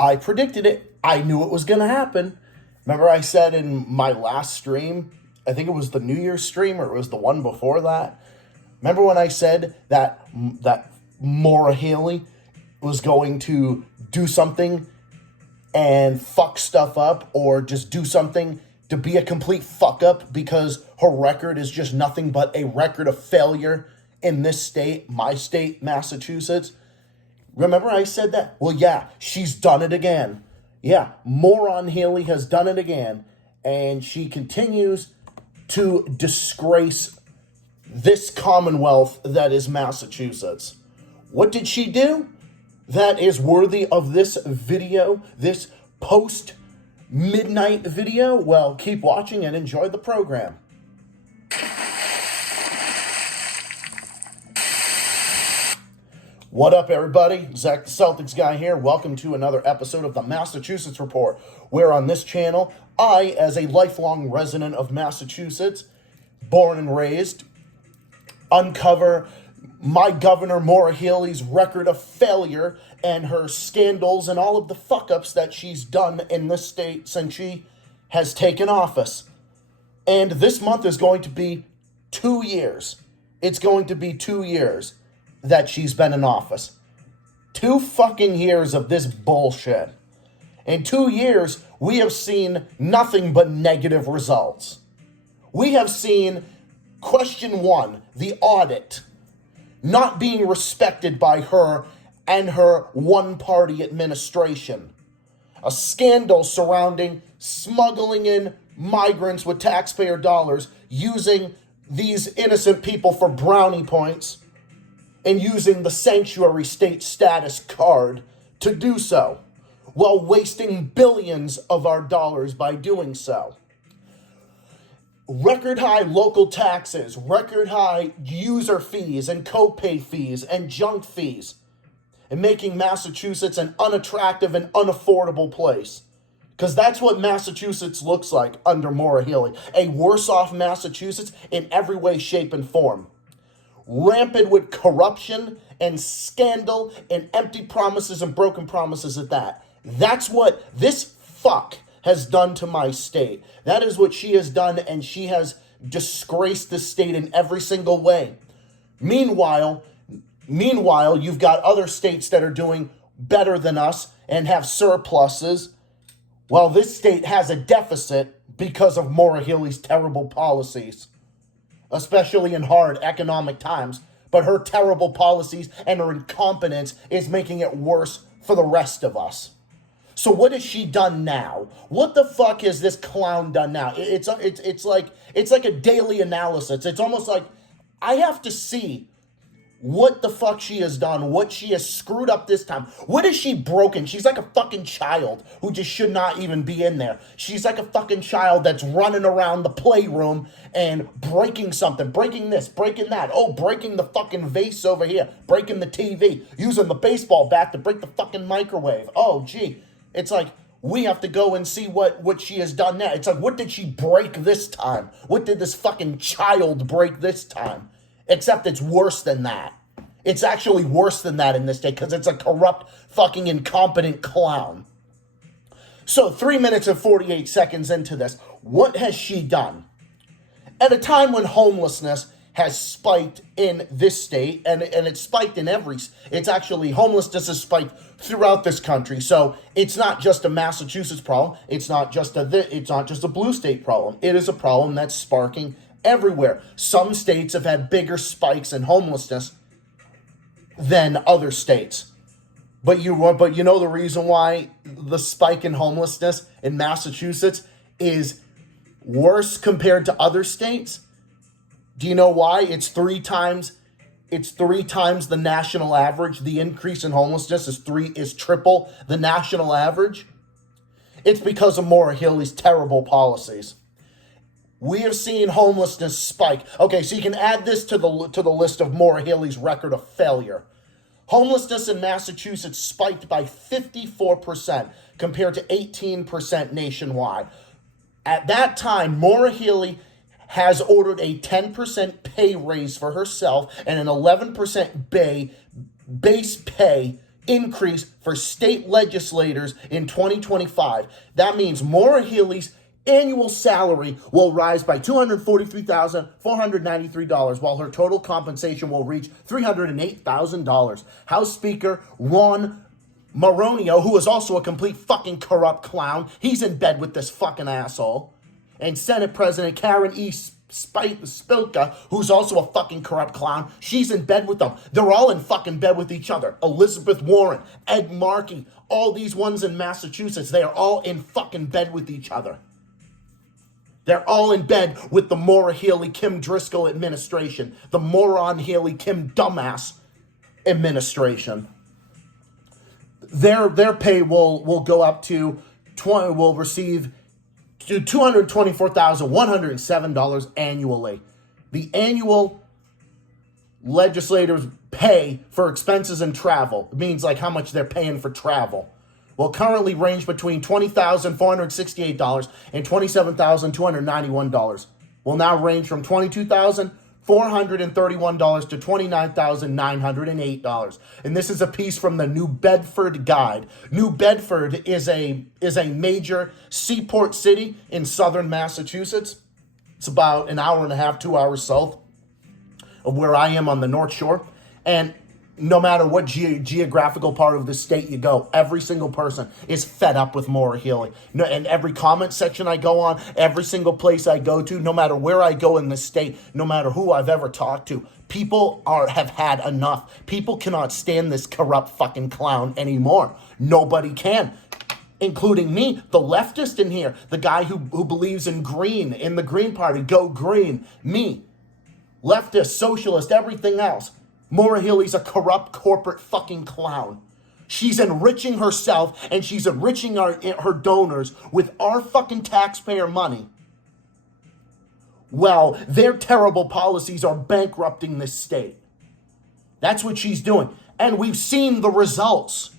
I predicted it. I knew it was going to happen. Remember I said in my last stream, I think it was the New Year's stream or it was the one before that. Remember when I said that Maura Healey was going to do something and fuck stuff up, or just do something to be a complete fuck up because her record is just nothing but a record of failure in this state, my state, Massachusetts? Remember I said that? Well, yeah, she's done it again. Yeah, Maura Healey has done it again, and she continues to disgrace this Commonwealth that is Massachusetts. What did she do that is worthy of this video, this post-midnight video? Well, keep watching and enjoy the program. What up, everybody? Zach the Celtics guy here. Welcome to another episode of the Massachusetts Report, where on this channel, I, as a lifelong resident of Massachusetts, born and raised, uncover my governor Maura Healey's record of failure and her scandals and all of the fuck-ups that she's done in this state since she has taken office. And this month is going to be 2 years. It's going to be 2 years that she's been in office. 2 fucking years of this bullshit. In 2 years, we have seen nothing but negative results. We have seen, question 1, the audit, not being respected by her and her one-party administration. A scandal surrounding smuggling in migrants with taxpayer dollars, using these innocent people for brownie points, and using the sanctuary state status card to do so, while wasting billions of our dollars by doing so. Record high local taxes, record high user fees and copay fees and junk fees, and making Massachusetts an unattractive and unaffordable place. Because that's what Massachusetts looks like under Maura Healey. A worse off Massachusetts in every way, shape, and form. Rampant with corruption and scandal and empty promises and broken promises at that. That's what this fuck has done to my state. That is what she has done, and she has disgraced the state in every single way. Meanwhile, you've got other states that are doing better than us and have surpluses, while this state has a deficit because of Maura Healey's terrible policies, especially in hard economic times. But her terrible policies and her incompetence is making it worse for the rest of us. So what has she done now? What the fuck has this clown done now? It's like a daily analysis. It's almost like I have to see what the fuck she has done, what she has screwed up this time. What has she broken? She's like a fucking child who just should not even be in there. She's like a fucking child that's running around the playroom and breaking something, breaking this, breaking that. Oh, breaking the fucking vase over here, breaking the TV, using the baseball bat to break the fucking microwave. Oh, gee. It's like, we have to go and see what she has done now. It's like, what did she break this time? What did this fucking child break this time? Except it's worse than that. It's actually worse than that in this state because it's a corrupt, fucking incompetent clown. So 3 minutes and 48 seconds into this, what has she done? At a time when homelessness has spiked in this state, and it's spiked in it's actually, homelessness has spiked throughout this country. So it's not just a Massachusetts problem. It's not just a blue state problem. It is a problem that's sparking everywhere. Some states have had bigger spikes in homelessness than other states. But you know the reason why the spike in homelessness in Massachusetts is worse compared to other states? Do you know why? It's three times the national average. The increase in homelessness is triple the national average. It's because of Maura Healey's terrible policies. We have seen homelessness spike. Okay, so you can add this to the list of Maura Healey's record of failure. Homelessness in Massachusetts spiked by 54% compared to 18% nationwide. At that time, Maura Healey has ordered a 10% pay raise for herself and an 11% base pay increase for state legislators in 2025. That means Maura Healey's annual salary will rise by $243,493, while her total compensation will reach $308,000. House Speaker Ron Maronio, who is also a complete fucking corrupt clown, he's in bed with this fucking asshole. And Senate President Karen E. Spilka, who's also a fucking corrupt clown, she's in bed with them. They're all in fucking bed with each other. Elizabeth Warren, Ed Markey, all these ones in Massachusetts, they are all in fucking bed with each other. They're all in bed with the Maura Healey, Kim Driscoll administration, the Moron Healey, Kim Dumbass administration. Their pay will go up to will receive to $224,107 annually. The annual legislators pay for expenses and travel. It means like how much they're paying for travel. Will currently range between $20,468 and $27,291. Will now range from $22,431 to $29,908. And this is a piece from the New Bedford Guide. New Bedford is a major seaport city in southern Massachusetts. It's about an hour and a half, 2 hours south of where I am on the North Shore. And no matter what geographical part of the state you go, every single person is fed up with Maura Healey. No, and every comment section I go on, every single place I go to, no matter where I go in the state, no matter who I've ever talked to, people have had enough. People cannot stand this corrupt fucking clown anymore. Nobody can. Including me, the leftist in here, the guy who believes in green, in the Green Party, go green. Me, leftist, socialist, everything else. Maura Healey's a corrupt corporate fucking clown. She's enriching herself and she's enriching her donors with our fucking taxpayer money. Well, their terrible policies are bankrupting this state. That's what she's doing. And we've seen the results.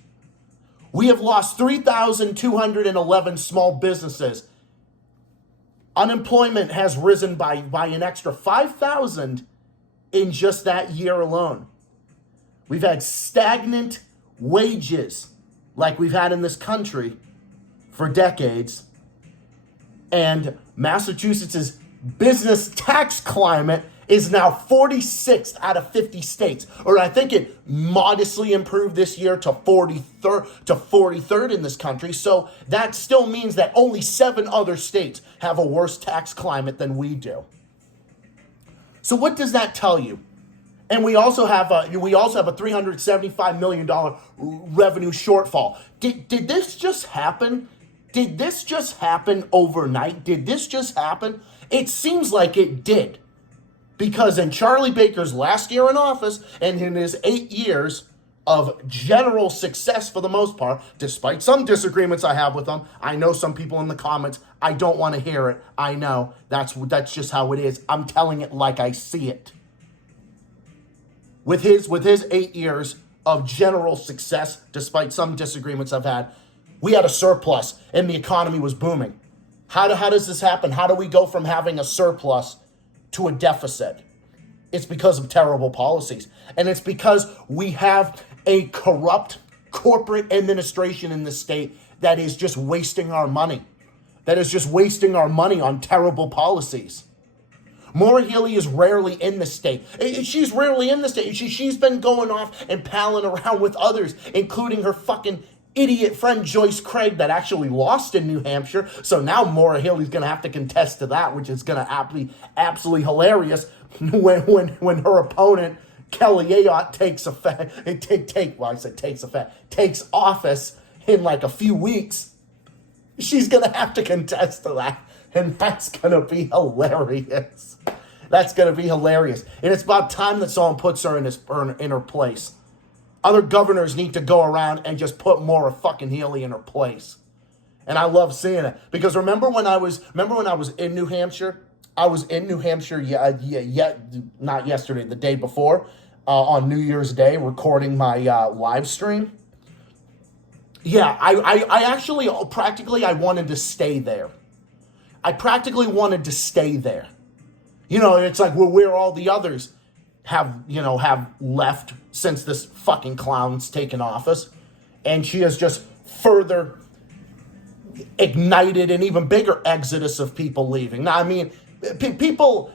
We have lost 3,211 small businesses. Unemployment has risen by an extra 5,000 in just that year alone. We've had stagnant wages like we've had in this country for decades. And Massachusetts' business tax climate is now 46th out of 50 states. Or I think it modestly improved this year to 43rd in this country. So that still means that only 7 other states have a worse tax climate than we do. So what does that tell you? And we also have a $375 million revenue shortfall. Did this just happen? Did this just happen overnight? Did this just happen? It seems like it did. Because in Charlie Baker's last year in office and in his 8 years of general success for the most part, despite some disagreements I have with him, I know some people in the comments, I don't want to hear it. I know, that's just how it is. I'm telling it like I see it. With his 8 years of general success, despite some disagreements I've had, we had a surplus and the economy was booming. How does this happen? How do we go from having a surplus to a deficit? It's because of terrible policies. And it's because we have a corrupt corporate administration in the state that is just wasting our money. That is just wasting our money on terrible policies. Maura Healey is rarely in the state. She's rarely in the state. She's been going off and palling around with others, including her fucking idiot friend Joyce Craig that actually lost in New Hampshire. So now Maura Healey's going to have to contest to that, which is going to be absolutely hilarious when her opponent Kelly Ayotte takes office in like a few weeks. She's going to have to contest to that. And that's going to be hilarious. That's going to be hilarious. And it's about time that someone puts her in her place. Other governors need to go around and just put Maura fucking Healey in her place. And I love seeing it. Because remember when I was in New Hampshire? I was in New Hampshire, not yesterday, the day before, on New Year's Day, recording my live stream. Yeah, I actually, practically, I wanted to stay there. I practically wanted to stay there. You know, it's like, well, where all the others have left since this fucking clown's taken office. And she has just further ignited an even bigger exodus of people leaving. Now, I mean, people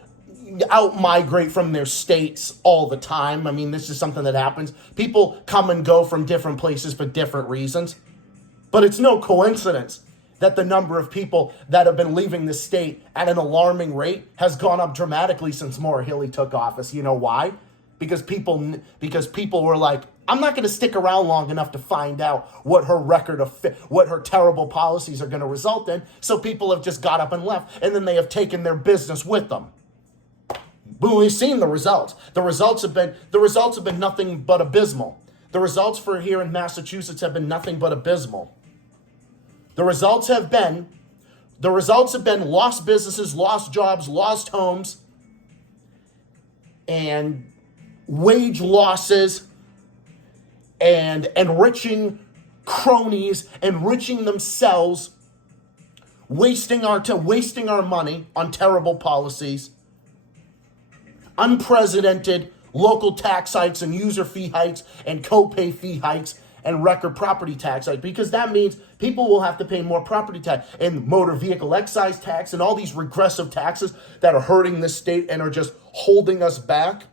out-migrate from their states all the time. I mean, this is something that happens. People come and go from different places for different reasons. But it's no coincidence that the number of people that have been leaving the state at an alarming rate has gone up dramatically since Maura Healey took office. You know why? Because people were like, I'm not going to stick around long enough to find out what her terrible policies are going to result in. So people have just got up and left, and then they have taken their business with them. But we've seen the results. The results have been nothing but abysmal. The results for here in Massachusetts have been nothing but abysmal. The results have been lost businesses, lost jobs, lost homes, and wage losses, and enriching cronies, enriching themselves, wasting our money on terrible policies, unprecedented local tax hikes and user fee hikes and co-pay fee hikes and record property tax hikes, because that means people will have to pay more property tax and motor vehicle excise tax and all these regressive taxes that are hurting this state and are just holding us back.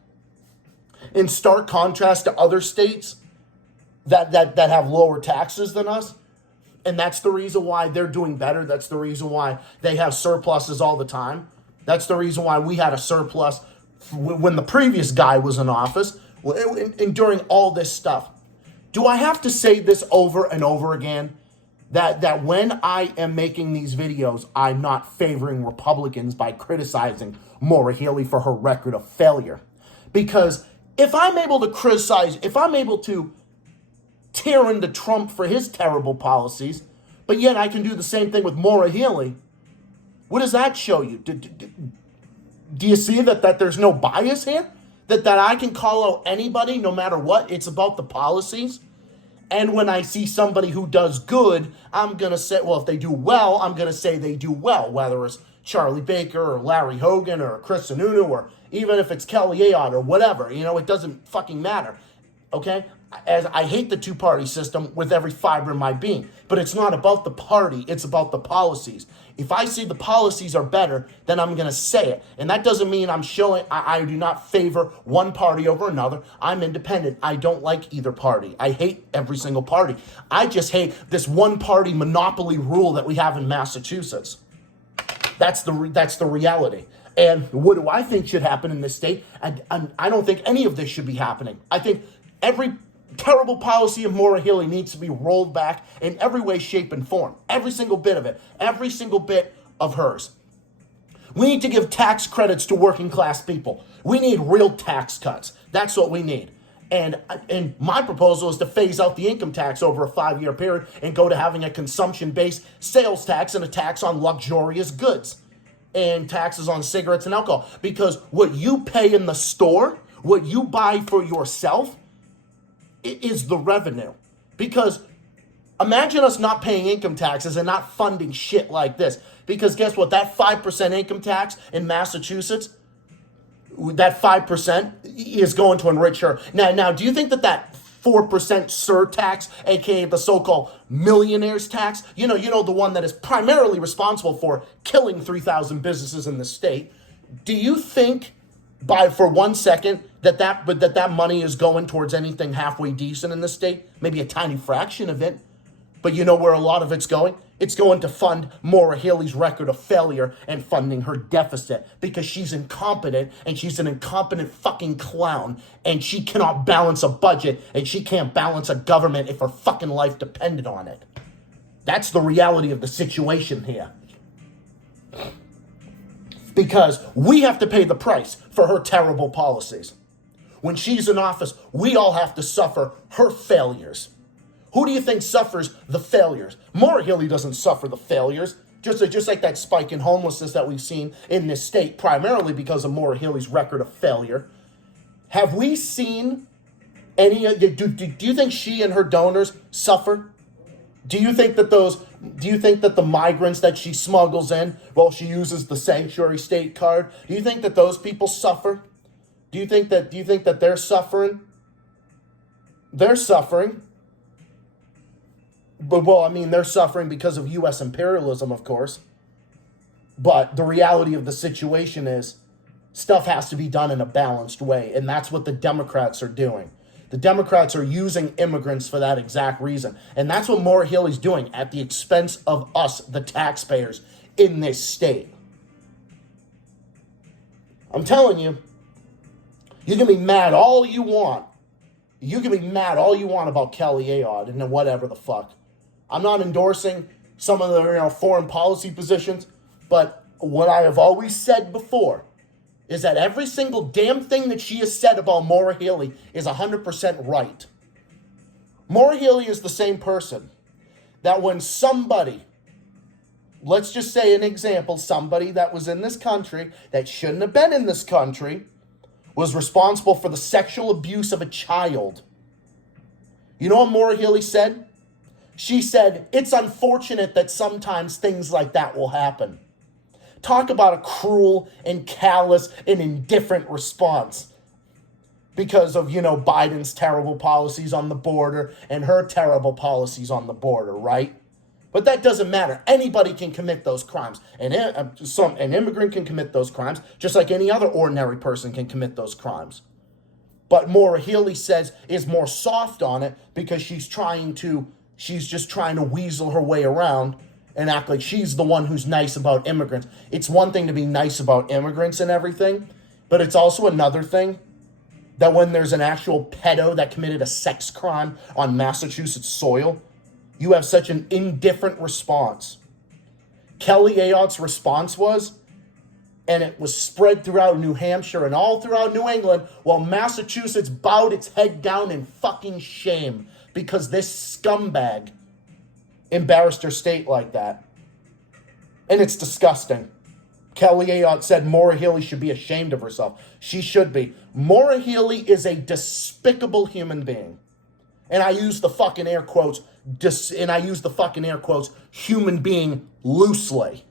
In stark contrast to other states that have lower taxes than us. And that's the reason why they're doing better. That's the reason why they have surpluses all the time. That's the reason why we had a surplus when the previous guy was in office and during all this stuff. Do I have to say this over and over again? That when I am making these videos, I'm not favoring Republicans by criticizing Maura Healey for her record of failure. Because if I'm able to tear into Trump for his terrible policies, but yet I can do the same thing with Maura Healey, what does that show you? Do you see that there's no bias here? That I can call out anybody no matter what? It's about the policies. And when I see somebody who does good, I'm going to say, well, if they do well, I'm going to say they do well, whether it's Charlie Baker or Larry Hogan or Chris Sununu or even if it's Kelly Ayotte or whatever. It doesn't fucking matter. Okay? As I hate the two-party system with every fiber in my being, but it's not about the party, it's about the policies. If I see the policies are better, then I'm going to say it. And that doesn't mean I do not favor one party over another. I'm independent. I don't like either party. I hate every single party. I just hate this one-party monopoly rule that we have in Massachusetts. That's the reality. And what do I think should happen in this state? And I don't think any of this should be happening. I think every terrible policy of Maura Healey needs to be rolled back in every way, shape, and form. Every single bit of it. Every single bit of hers. We need to give tax credits to working class people. We need real tax cuts. That's what we need. And my proposal is to phase out the income tax over a 5-year period and go to having a consumption-based sales tax and a tax on luxurious goods and taxes on cigarettes and alcohol. Because what you pay in the store, what you buy for yourself, is the revenue. Because imagine us not paying income taxes and not funding shit like this. Because guess what? That 5% income tax in Massachusetts, that 5% is going to enrich her. Now, do you think that 4% surtax, aka the so-called millionaires tax, you know the one that is primarily responsible for killing 3,000 businesses in the state, do you think for 1 second that money is going towards anything halfway decent in the state? Maybe a tiny fraction of it. But you know where a lot of it's going? It's going to fund Maura Healey's record of failure and funding her deficit because she's incompetent and she's an incompetent fucking clown and she cannot balance a budget and she can't balance a government if her fucking life depended on it. That's the reality of the situation here. Because we have to pay the price for her terrible policies. When she's in office, we all have to suffer her failures. Who do you think suffers the failures? Maura Healey doesn't suffer the failures. Just like that spike in homelessness that we've seen in this state, primarily because of Maura Healey's record of failure. Have we seen any? Do you think she and her donors suffer? Do you think that the migrants that she smuggles in, well, she uses the sanctuary state card? Do you think that those people suffer? Do you think that they're suffering? They're suffering. But, well, I mean, they're suffering because of U.S. imperialism, of course. But the reality of the situation is stuff has to be done in a balanced way, and that's what the Democrats are doing. The Democrats are using immigrants for that exact reason. And that's what Maura Healey's doing at the expense of us, the taxpayers, in this state. I'm telling you, you can be mad all you want. You can be mad all you want about Kelly Ayotte and whatever the fuck. I'm not endorsing some of the foreign policy positions, but what I have always said before is that every single damn thing that she has said about Maura Healey is 100% right. Maura Healey is the same person that when somebody, let's just say an example, somebody that was in this country that shouldn't have been in this country was responsible for the sexual abuse of a child. You know what Maura Healey said? She said, it's unfortunate that sometimes things like that will happen. Talk about a cruel and callous and indifferent response because of, Biden's terrible policies on the border and her terrible policies on the border, right? But that doesn't matter. Anybody can commit those crimes. And an immigrant can commit those crimes just like any other ordinary person can commit those crimes. But Maura Healey says is more soft on it because she's just trying to weasel her way around and act like she's the one who's nice about immigrants. It's one thing to be nice about immigrants and everything, but it's also another thing that when there's an actual pedo that committed a sex crime on Massachusetts soil, you have such an indifferent response. Kelly Ayotte's response was, and it was spread throughout New Hampshire and all throughout New England, while Massachusetts bowed its head down in fucking shame because this scumbag embarrassed her state like that. And it's disgusting. Kelly Ayotte said Maura Healey should be ashamed of herself. She should be. Maura Healey is a despicable human being. And I use the fucking air quotes, human being loosely.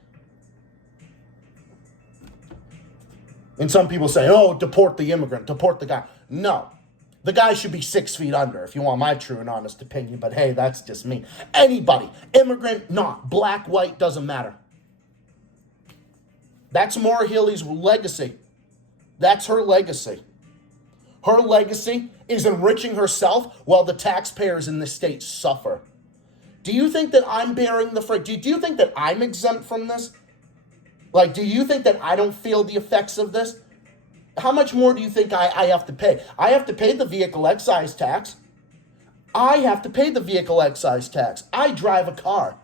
And some people say, oh, deport the immigrant, deport the guy. No. The guy should be 6 feet under, if you want my true and honest opinion. But hey, that's just me. Anybody, immigrant, not black, white, doesn't matter. That's Maura Healey's legacy. That's her legacy. Her legacy is enriching herself while the taxpayers in this state suffer. Do you think that I'm bearing the do you think that I'm exempt from this? Like, do you think that I don't feel the effects of this? How much more do you think I have to pay? I have to pay the vehicle excise tax. I have to pay the vehicle excise tax. I drive a car.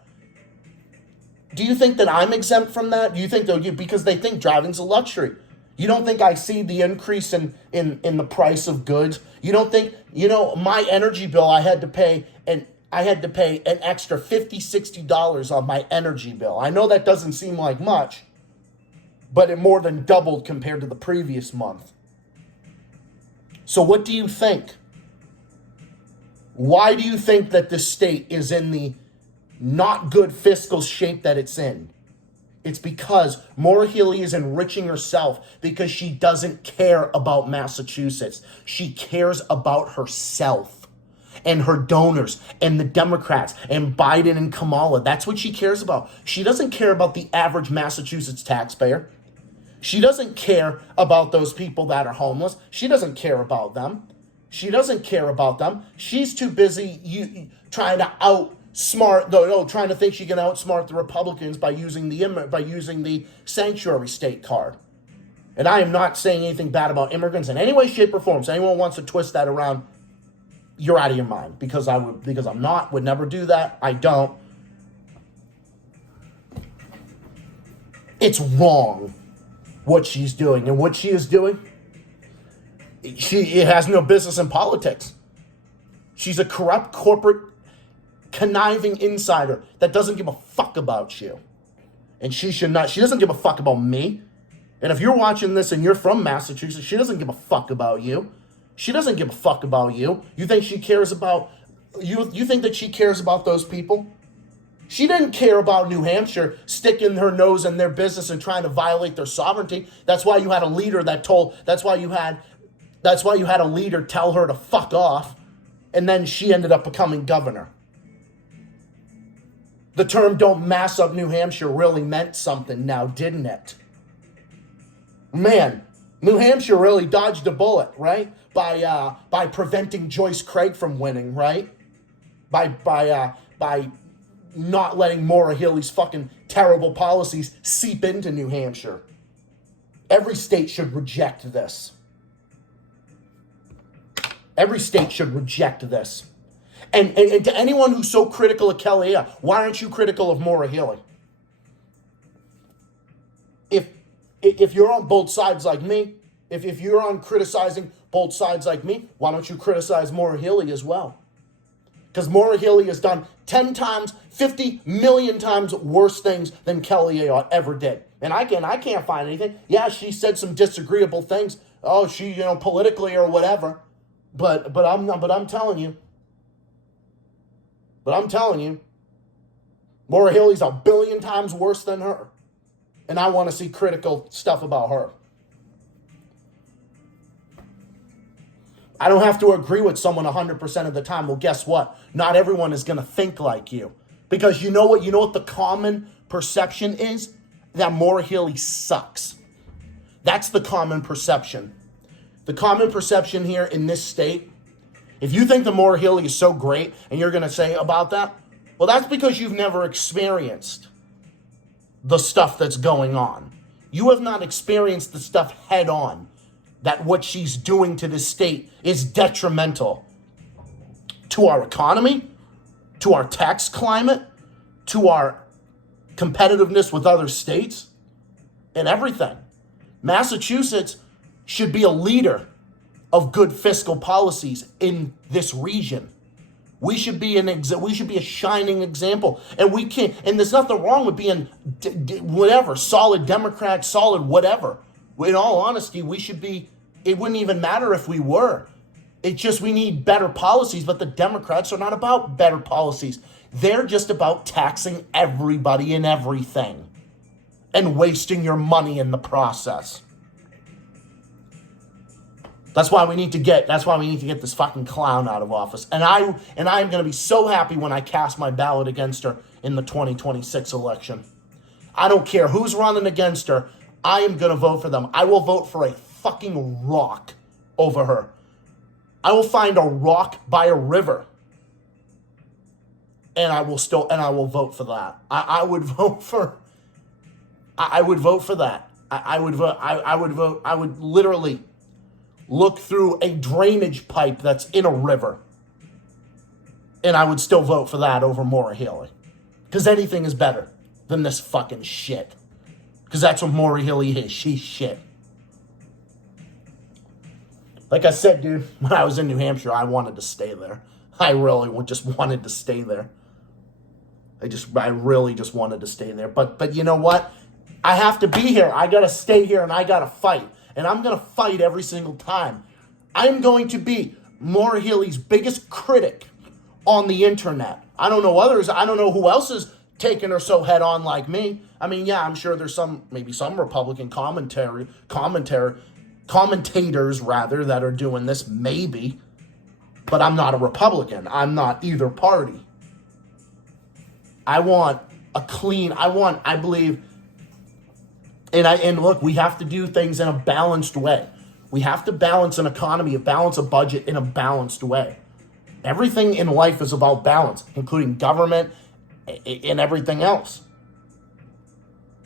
Do you think that I'm exempt from that? Do you think that because they think driving's a luxury? You don't think I see the increase in the price of goods? You don't think, my energy bill, I had to pay an extra $50, $60 on my energy bill. I know that doesn't seem like much, but it more than doubled compared to the previous month. So what do you think? Why do you think that this state is in the not good fiscal shape that it's in? It's because Maura Healey is enriching herself because she doesn't care about Massachusetts. She cares about herself and her donors and the Democrats and Biden and Kamala. That's what she cares about. She doesn't care about the average Massachusetts taxpayer. She doesn't care about those people that are homeless. She doesn't care about them. She doesn't care about them. She's too busy trying to trying to think she can outsmart the Republicans by using the sanctuary state card. And I am not saying anything bad about immigrants in any way, shape, or form. So anyone wants to twist that around, you're out of your mind. Because I'm not, would never do that. I don't. It's wrong what she's doing. And what she is doing, she has no business in politics. She's a corrupt corporate conniving insider that doesn't give a fuck about you. And she doesn't give a fuck about me. And if you're watching this and you're from Massachusetts, she doesn't give a fuck about you. She doesn't give a fuck about you. You think she cares about, you think that she cares about those people? She didn't care about New Hampshire sticking her nose in their business and trying to violate their sovereignty. That's why you had a leader that's why you had a leader tell her to fuck off. And then she ended up becoming governor. The term "don't mass up New Hampshire" really meant something now, didn't it? Man, New Hampshire really dodged a bullet, right? By preventing Joyce Craig from winning, right? By not letting Maura Healey's fucking terrible policies seep into New Hampshire. Every state should reject this. Every state should reject this. And to anyone who's so critical of Kelly, why aren't you critical of Maura Healey? If you're on both sides like me, if you're on criticizing both sides like me, why don't you criticize Maura Healey as well? Because Maura Healey has done 10 times, 50 million times worse things than Kelly Ayotte ever did. And I can't find anything. Yeah, she said some disagreeable things. Oh, she, politically or whatever. But I'm telling you, Maura Healey's a billion times worse than her. And I want to see critical stuff about her. I don't have to agree with someone 100% of the time. Well, guess what? Not everyone is going to think like you. Because you know what the common perception is? That Maura Healey sucks. That's the common perception. The common perception here in this state, if you think that Maura Healey is so great and you're going to say about that, well, that's because you've never experienced the stuff that's going on. You have not experienced the stuff head on. That what she's doing to this state is detrimental to our economy, to our tax climate, to our competitiveness with other states, and everything. Massachusetts should be a leader of good fiscal policies in this region. We should be a shining example, and we can't. And there's nothing wrong with being whatever, solid Democrat, solid whatever. In all honesty, we should be. It wouldn't even matter if we were. It's just we need better policies. But the Democrats are not about better policies. They're just about taxing everybody and everything, and wasting your money in the process. That's why we need to get this fucking clown out of office. And I'm going to be so happy when I cast my ballot against her in the 2026 election. I don't care who's running against her. I am going to vote for them. I will vote for a fucking rock over her. I will find a rock by a river. And I will vote for that. I would vote for that. I would literally look through a drainage pipe that's in a river. And I would still vote for that over Maura Healey. Because anything is better than this fucking shit. Because that's what Maura Healey is. She's shit. Like I said, dude, when I was in New Hampshire, I wanted to stay there. I really just wanted to stay there. I really just wanted to stay there. But you know what? I have to be here. I got to stay here and I got to fight. And I'm going to fight every single time. I'm going to be Maura Healey's biggest critic on the internet. I don't know others. I don't know who else is taking her so head on like me. I mean, yeah, I'm sure there's maybe some Republican commentators rather that are doing this, maybe. But I'm not a Republican. I'm not either party. I believe, and look, we have to do things in a balanced way. We have to balance an economy, balance a budget in a balanced way. Everything in life is about balance, including government and everything else.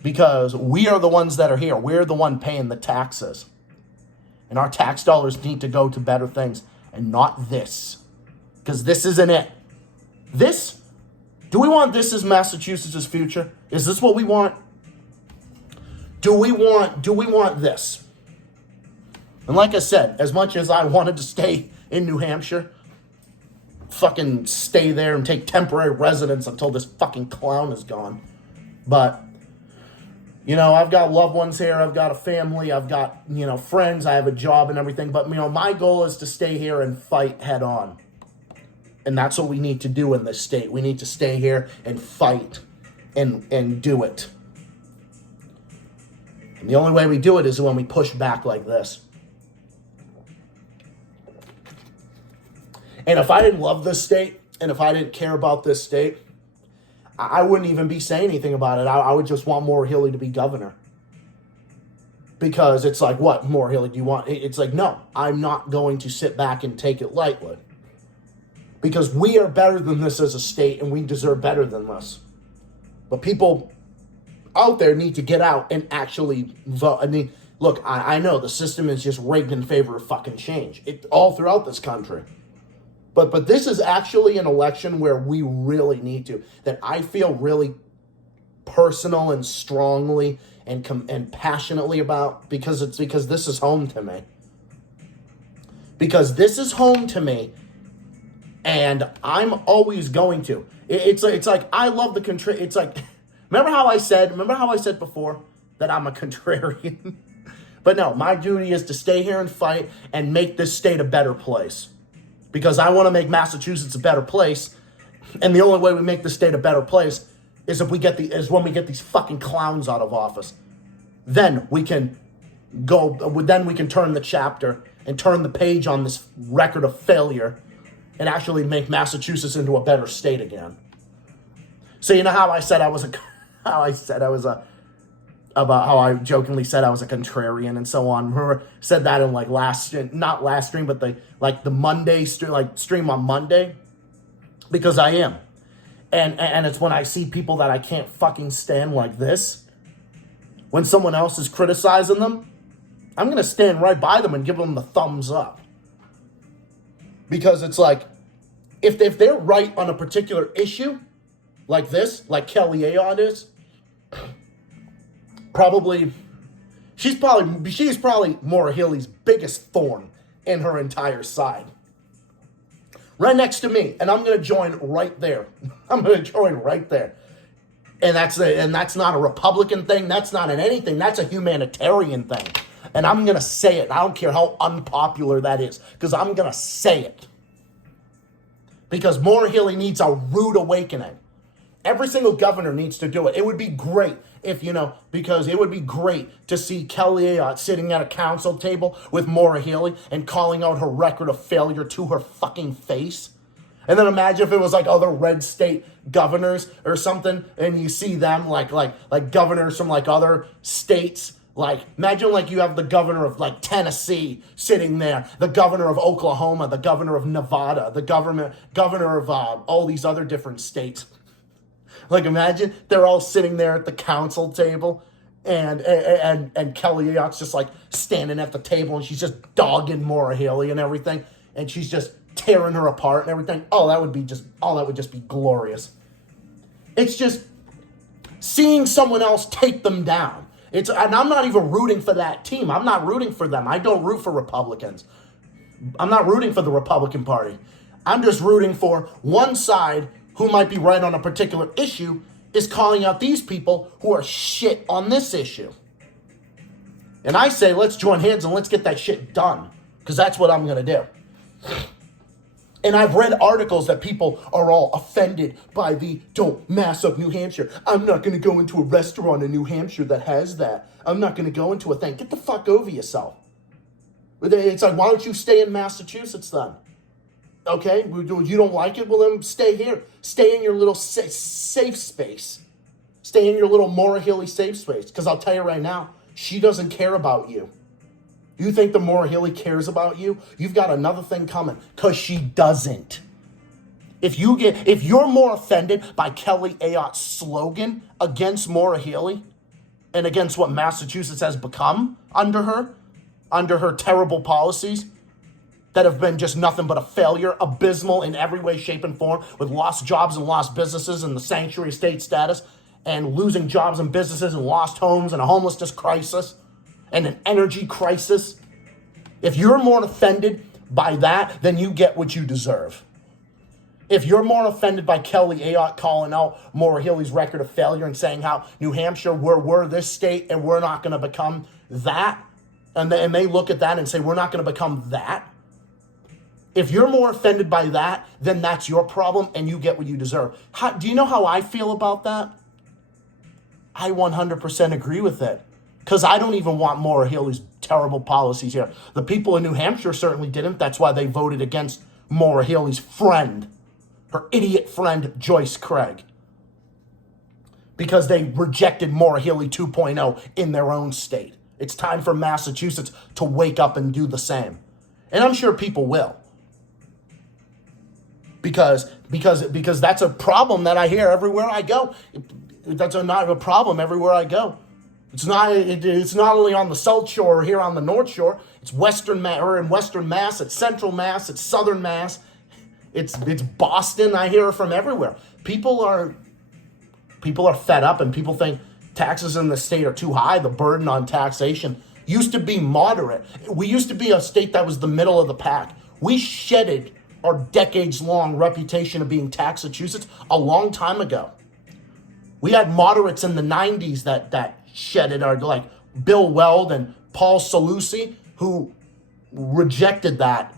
Because we are the ones that are here. We're the one paying the taxes. And our tax dollars need to go to better things and not this. Because this isn't it. Do we want this as Massachusetts' future? Is this what we want? Do we want this? And like I said, as much as I wanted to stay in New Hampshire, fucking stay there and take temporary residence until this fucking clown is gone. But, I've got loved ones here. I've got a family. I've got, friends. I have a job and everything. But, my goal is to stay here and fight head on. And that's what we need to do in this state. We need to stay here and fight and do it. And the only way we do it is when we push back like this. And if I didn't love this state, and if I didn't care about this state, I wouldn't even be saying anything about it. I would just want Maura Healey to be governor. Because it's like, what, Maura Healey, do you want? It's like, no, I'm not going to sit back and take it lightly. Because we are better than this as a state, and we deserve better than this. But people out there need to get out and actually vote. I mean, look, I know the system is just rigged in favor of fucking change. All throughout this country. But this is actually an election where we really need to. That I feel really personal and strongly and passionately about, because this is home to me. Because this is home to me, and I'm always going to. It's like I love the it's like, remember how I said before that I'm a contrarian? But no, my duty is to stay here and fight and make this state a better place. Because I want to make Massachusetts a better place, and the only way we make the state a better place is when we get these fucking clowns out of office. Then we can turn the chapter and turn the page on this record of failure and actually make Massachusetts into a better state again. So you know how I jokingly said I was a contrarian and so on. Remember, said that in like not last stream, but the Monday stream on Monday, because I am, and it's when I see people that I can't fucking stand like this. When someone else is criticizing them, I'm gonna stand right by them and give them the thumbs up, because it's like, if they're right on a particular issue, like this, like Kelly Ayotte is. She's probably Maura Healey's biggest thorn in her entire side. Right next to me, and I'm going to join right there. And that's not a Republican thing. That's not an anything. That's a humanitarian thing. And I'm going to say it. I don't care how unpopular that is, because I'm going to say it. Because Maura Healey needs a rude awakening. Every single governor needs to do it. It would be great because it would be great to see Kelly Ayotte sitting at a council table with Maura Healey and calling out her record of failure to her fucking face. And then imagine if it was like other red state governors or something, and you see them like governors from like other states. Like, imagine like you have the governor of like Tennessee sitting there, the governor of Oklahoma, the governor of Nevada, the governor of all these other different states. Like, imagine they're all sitting there at the council table, and Kelly Ayotte's just like standing at the table, and she's just dogging Maura Healey and everything, and she's just tearing her apart and everything. That would just be glorious. It's just seeing someone else take them down. And I'm not even rooting for that team. I'm not rooting for them. I don't root for Republicans. I'm not rooting for the Republican Party. I'm just rooting for one side who might be right on a particular issue is calling out these people who are shit on this issue. And I say, let's join hands and let's get that shit done, because that's what I'm going to do. And I've read articles that people are all offended by the don't mass up New Hampshire. I'm not going to go into a restaurant in New Hampshire that has that. I'm not going to go into a thing. Get the fuck over yourself. It's like, why don't you stay in Massachusetts then? Okay, you don't like it? Well, then stay here. Stay in your little safe space. Stay in your little Maura Healey safe space. Because I'll tell you right now, she doesn't care about you. You think the Maura Healey cares about you? You've got another thing coming. Because she doesn't. If you're more offended by Kelly Ayotte's slogan against Maura Healey and against what Massachusetts has become under her terrible policies, that have been just nothing but a failure, abysmal in every way, shape, and form, with lost jobs and lost businesses and the sanctuary state status, and losing jobs and businesses and lost homes and a homelessness crisis and an energy crisis. If you're more offended by that, then you get what you deserve. If you're more offended by Kelly Ayotte calling out Maura Healey's record of failure and saying how New Hampshire, we're this state and we're not going to become that, and they look at that and say, we're not going to become that, if you're more offended by that, then that's your problem and you get what you deserve. Do you know how I feel about that? I 100% agree with it. Because I don't even want Maura Healey's terrible policies here. The people in New Hampshire certainly didn't. That's why they voted against Maura Healey's friend, her idiot friend, Joyce Craig. because they rejected Maura Healey 2.0 in their own state. It's time for Massachusetts to wake up and do the same. And I'm sure people will. Because that's a problem that I hear everywhere I go. That's not a problem everywhere I go. It's not only on the South Shore or here on the North Shore. It's in Western Mass, it's Central Mass, it's Southern Mass. It's Boston. I hear it from everywhere. People are fed up, and people think taxes in the state are too high. The burden on taxation used to be moderate. We used to be a state that was the middle of the pack. We shedded our decades-long reputation of being Taxachusetts a long time ago. We had moderates in the 90s that shedded our, like Bill Weld and Paul Salusi, who rejected that.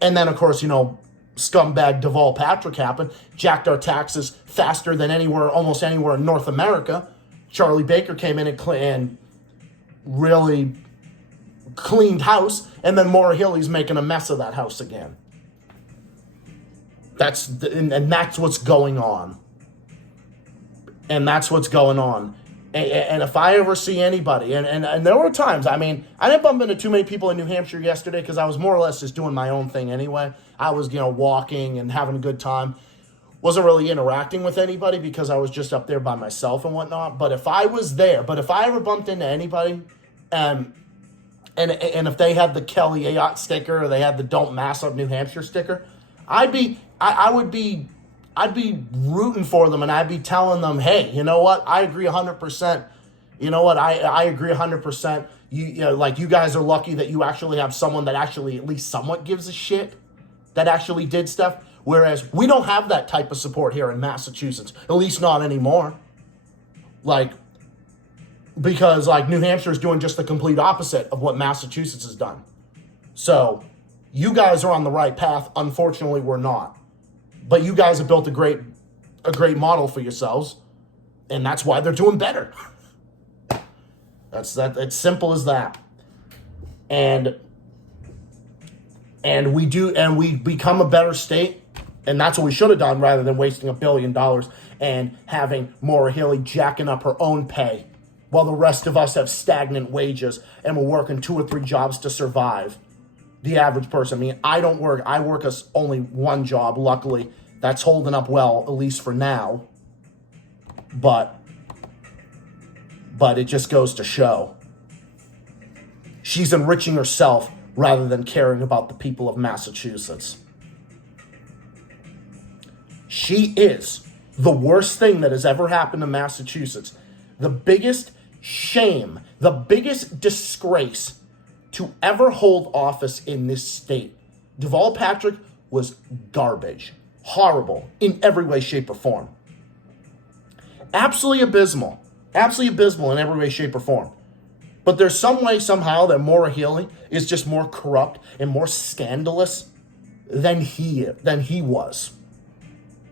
And then, of course, scumbag Deval Patrick happened, jacked our taxes faster than almost anywhere in North America. Charlie Baker came in and really cleaned house, and then Maura Healey's making a mess of that house again. That's what's going on. And that's what's going on. And if I ever see anybody, and there were times, I didn't bump into too many people in New Hampshire yesterday because I was more or less just doing my own thing anyway. I was, walking and having a good time. Wasn't really interacting with anybody because I was just up there by myself and whatnot. But if I was there, if I ever bumped into anybody, and if they had the Kelly Ayotte sticker or they had the Don't Mass Up New Hampshire sticker, I'd be rooting for them, and I'd be telling them, hey, you know what? I agree 100%. You know what? I agree 100%. You guys are lucky that you actually have someone that actually at least somewhat gives a shit, that actually did stuff. Whereas we don't have that type of support here in Massachusetts, at least not anymore. Because New Hampshire is doing just the complete opposite of what Massachusetts has done. So you guys are on the right path. Unfortunately, we're not. But you guys have built a great model for yourselves, and that's why they're doing better. That's it's simple as that. And we become a better state, and that's what we should have done rather than wasting $1 billion and having Maura Healey jacking up her own pay while the rest of us have stagnant wages and we're working 2 or 3 jobs to survive. The average person. I don't work. I work only one job. Luckily, that's holding up well, at least for now. But it just goes to show. She's enriching herself rather than caring about the people of Massachusetts. She is the worst thing that has ever happened to Massachusetts. The biggest shame, the biggest disgrace to ever hold office in this state. Deval Patrick was garbage. Horrible in every way, shape, or form. Absolutely abysmal. Absolutely abysmal in every way, shape, or form. But there's some way, somehow, that Maura Healey is just more corrupt and more scandalous than he was.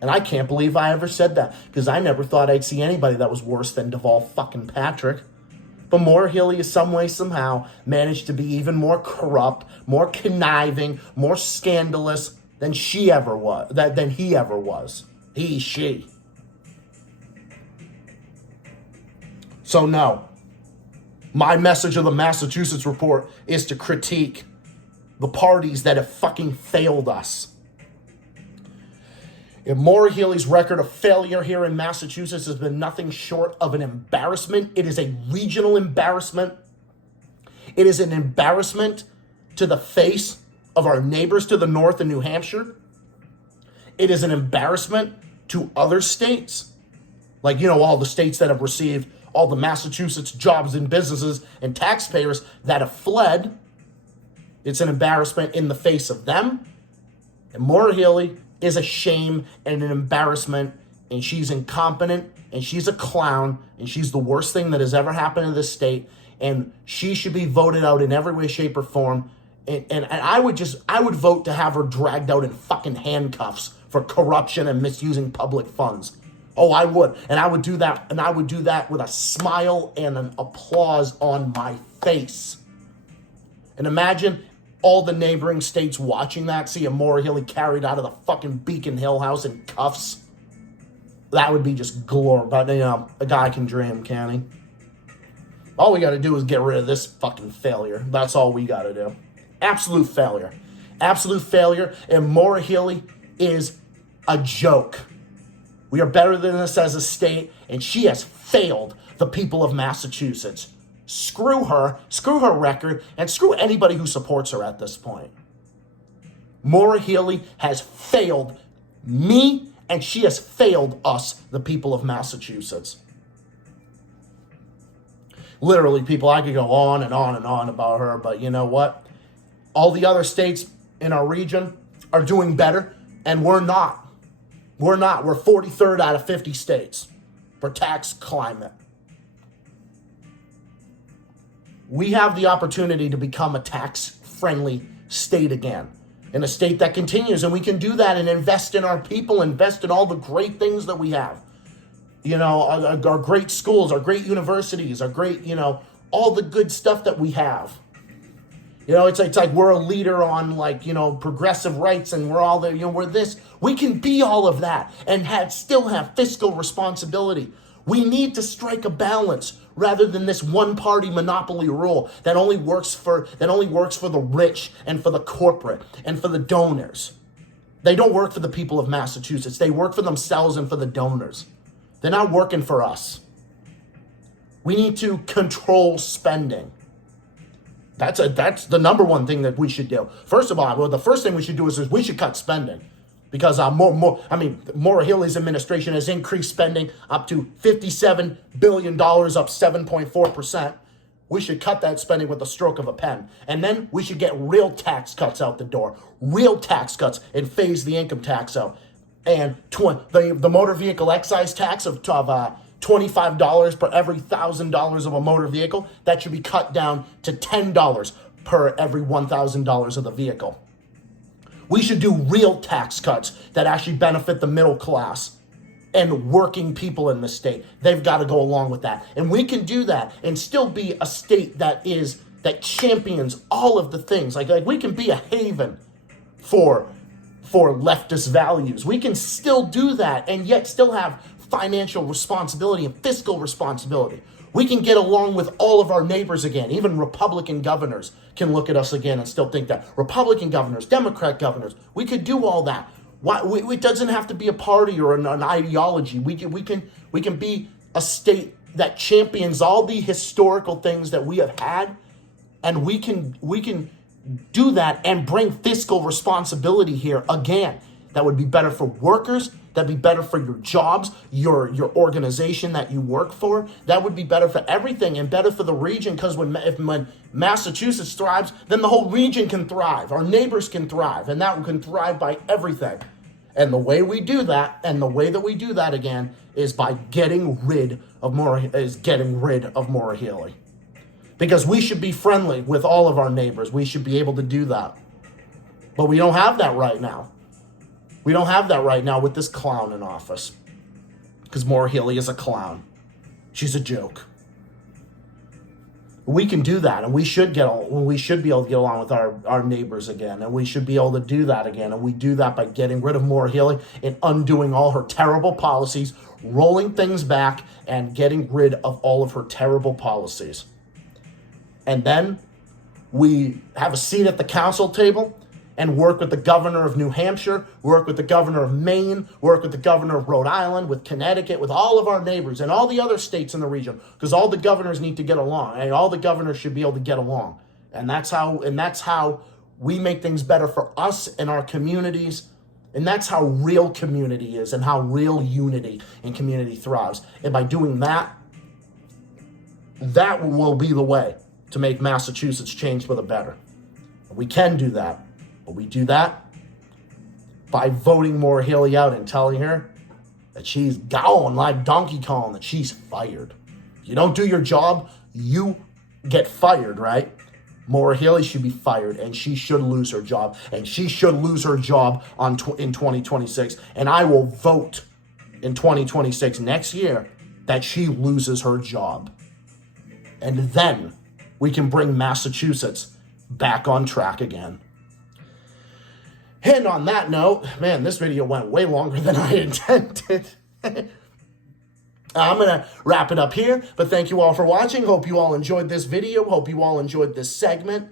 And I can't believe I ever said that, because I never thought I'd see anybody that was worse than Deval fucking Patrick. But Maura Healey is some way, somehow, managed to be even more corrupt, more conniving, more scandalous than she ever was, than he ever was. She. So no. My message of the Massachusetts report is to critique the parties that have fucking failed us. If Maura Healey's record of failure here in Massachusetts has been nothing short of an embarrassment, it is a regional embarrassment. It is an embarrassment to the face of our neighbors to the north in New Hampshire. It is an embarrassment to other states. All the states that have received all the Massachusetts jobs and businesses and taxpayers that have fled. It's an embarrassment in the face of them. And Maura Healey is a shame and an embarrassment, and she's incompetent, and she's a clown, and she's the worst thing that has ever happened in this state, and she should be voted out in every way, shape, or form. And I would vote to have her dragged out in fucking handcuffs for corruption and misusing public funds. Oh, I would. And I would do that, with a smile and an applause on my face. And imagine all the neighboring states watching that, seeing Maura Healey carried out of the fucking Beacon Hill house in cuffs. That would be just glory. But, a guy can dream, can't he? All we got to do is get rid of this fucking failure. That's all we got to do. Absolute failure. Absolute failure. And Maura Healey is a joke. We are better than this as a state, and she has failed the people of Massachusetts. Screw her record, and screw anybody who supports her at this point. Maura Healey has failed me, and she has failed us, the people of Massachusetts. Literally, people, I could go on and on and on about her, but you know what? All the other states in our region are doing better, and we're not. We're not. We're 43rd out of 50 states for tax climate. We have the opportunity to become a tax-friendly state again, in a state that continues, and we can do that and invest in our people, invest in all the great things that we have. Our great schools, our great universities, our great, all the good stuff that we have. It's like we're a leader on progressive rights, and we're all there, we're this. We can be all of that and still have fiscal responsibility. We need to strike a balance rather than this one-party monopoly rule that only works for the rich and for the corporate and for the donors. They don't work for the people of Massachusetts. They work for themselves and for the donors. They're not working for us. We need to control spending. That's the number one thing that we should do. First of all, the first thing we should do is we should cut spending. Because Maura Healey's administration has increased spending up to $57 billion, up 7.4%. We should cut that spending with the stroke of a pen. And then we should get real tax cuts out the door. Real tax cuts, and phase the income tax out. And the motor vehicle excise tax of $25 per every $1,000 of a motor vehicle, that should be cut down to $10 per every $1,000 of the vehicle. We should do real tax cuts that actually benefit the middle class and working people in the state. They've got to go along with that. And we can do that and still be a state that champions all of the things. Like we can be a haven for leftist values. We can still do that and yet still have financial responsibility and fiscal responsibility. We can get along with all of our neighbors again. Even Republican governors can look at us again and still think that. Republican governors, Democrat governors, we could do all that. It doesn't have to be a party or an ideology. We can be a state that champions all the historical things that we have had, and we can do that and bring fiscal responsibility here again. That would be better for workers. That'd be better for your jobs, your organization that you work for. That would be better for everything and better for the region, because when Massachusetts thrives, then the whole region can thrive. Our neighbors can thrive, and that can thrive by everything. And the way we do that, and the way that we do that again, is by getting rid of Maura Healey. Because we should be friendly with all of our neighbors. We should be able to do that. But we don't have that right now. We don't have that right now with this clown in office. Because Maura Healey is a clown. She's a joke. We can do that, and we should be able to get along with our neighbors again, and we should be able to do that again, and we do that by getting rid of Maura Healey and undoing all her terrible policies, rolling things back, and getting rid of all of her terrible policies. And then we have a seat at the council table and work with the governor of New Hampshire, work with the governor of Maine, work with the governor of Rhode Island, with Connecticut, with all of our neighbors and all the other states in the region, because all the governors need to get along, and all the governors should be able to get along. And that's how we make things better for us and our communities. And that's how real community is, and how real unity and community thrives. And by doing that, that will be the way to make Massachusetts change for the better. We can do that. But we do that by voting Maura Healey out and telling her that she's gone, like Donkey Kong, that she's fired. If you don't do your job, you get fired, right? Maura Healey should be fired, and she should lose her job. And she should lose her job in 2026. And I will vote in 2026 next year that she loses her job. And then we can bring Massachusetts back on track again. And on that note, man, this video went way longer than I intended. I'm going to wrap it up here, but thank you all for watching. Hope you all enjoyed this video. Hope you all enjoyed this segment.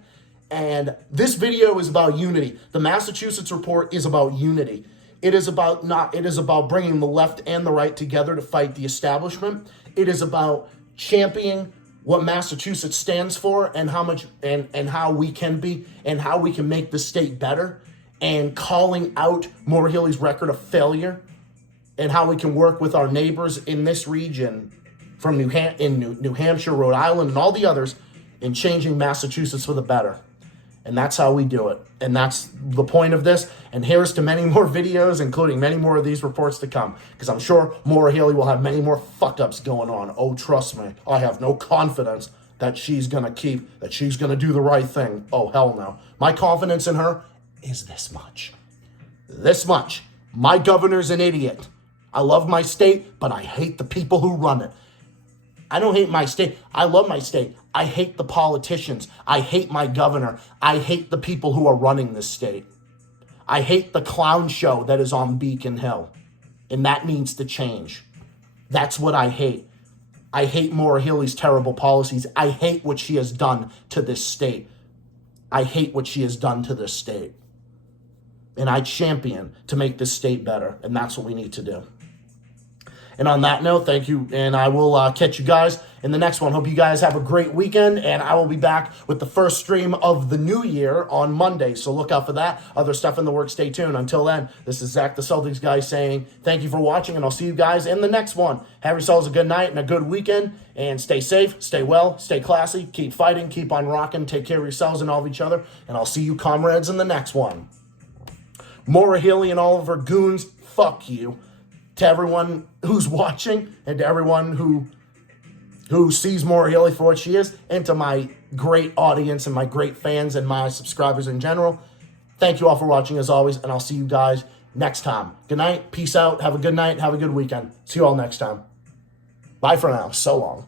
And this video is about unity. The Massachusetts report is about unity. It is about bringing the left and the right together to fight the establishment. It is about championing what Massachusetts stands for and how much and how we can be and how we can make the state better, and calling out Maura Healey's record of failure and how we can work with our neighbors in this region from New Hampshire, Rhode Island, and all the others in changing Massachusetts for the better. And that's how we do it. And that's the point of this. And here's to many more videos, including many more of these reports to come. Because I'm sure Maura Healey will have many more fuck-ups going on. Oh, trust me. I have no confidence that she's going to do the right thing. Oh, hell no. My confidence in her is this much. This much. My governor's an idiot. I love my state, but I hate the people who run it. I don't hate my state. I love my state. I hate the politicians. I hate my governor. I hate the people who are running this state. I hate the clown show that is on Beacon Hill. And that needs to change. That's what I hate. I hate Maura Healey's terrible policies. I hate what she has done to this state. I hate what she has done to this state. And I champion to make this state better. And that's what we need to do. And on that note, thank you, and I will catch you guys in the next one. Hope you guys have a great weekend, and I will be back with the first stream of the new year on Monday, so look out for that. Other stuff in the works, stay tuned. Until then, this is Zach the Celtics guy saying thank you for watching, and I'll see you guys in the next one. Have yourselves a good night and a good weekend, and stay safe, stay well, stay classy, keep fighting, keep on rocking, take care of yourselves and all of each other, and I'll see you comrades in the next one. Maura Healey and all of her goons, fuck you. To everyone who's watching and to everyone who sees Maura Healey for what she is, and to my great audience and my great fans and my subscribers in general, thank you all for watching as always, and I'll see you guys next time. Good night, peace out, have a good night, have a good weekend. See you all next time. Bye for now, so long.